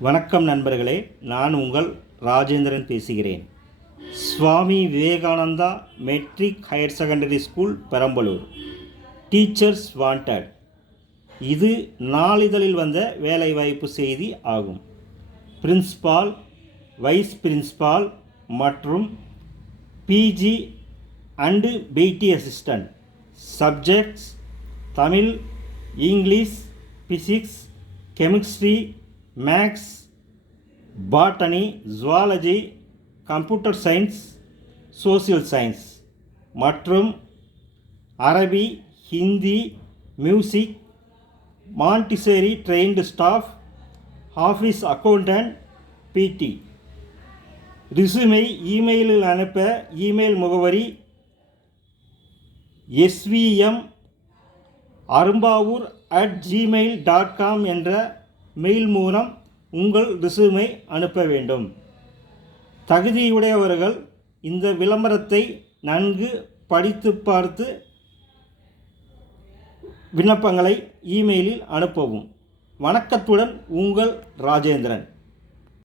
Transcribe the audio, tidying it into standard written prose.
வணக்கம் நண்பர்களே, நான் உங்கள் ராஜேந்திரன் பேசுகிறேன். Swami Vivekananda matric higher secondary school, Perambalur. Teachers wanted. இது நாளிதழில் வந்த வேலைவாய்ப்பு செய்தி ஆகும். பிரின்ஸ்பால், வைஸ் பிரின்ஸ்பால் மற்றும் PG and PT assistant. Subjects Tamil, English, physics, chemistry, maths, botany, zoology, computer science, social science மற்றும் அரபி, Hindi, music, montessori trained staff, office accountant, PT. ரிசுமை இமெயிலில் அனுப்ப இமெயில் முகவரி svm@gmail.com என்ற மெயில் மூலம் உங்கள் ரிசுமை அனுப்ப வேண்டும். தகுதியுடையவர்கள் இந்த விளம்பரத்தை நன்கு படித்து பார்த்து விண்ணப்பங்களை இமெயிலில் அனுப்பவும். வணக்கத்துடன் உங்கள் ராஜேந்திரன்.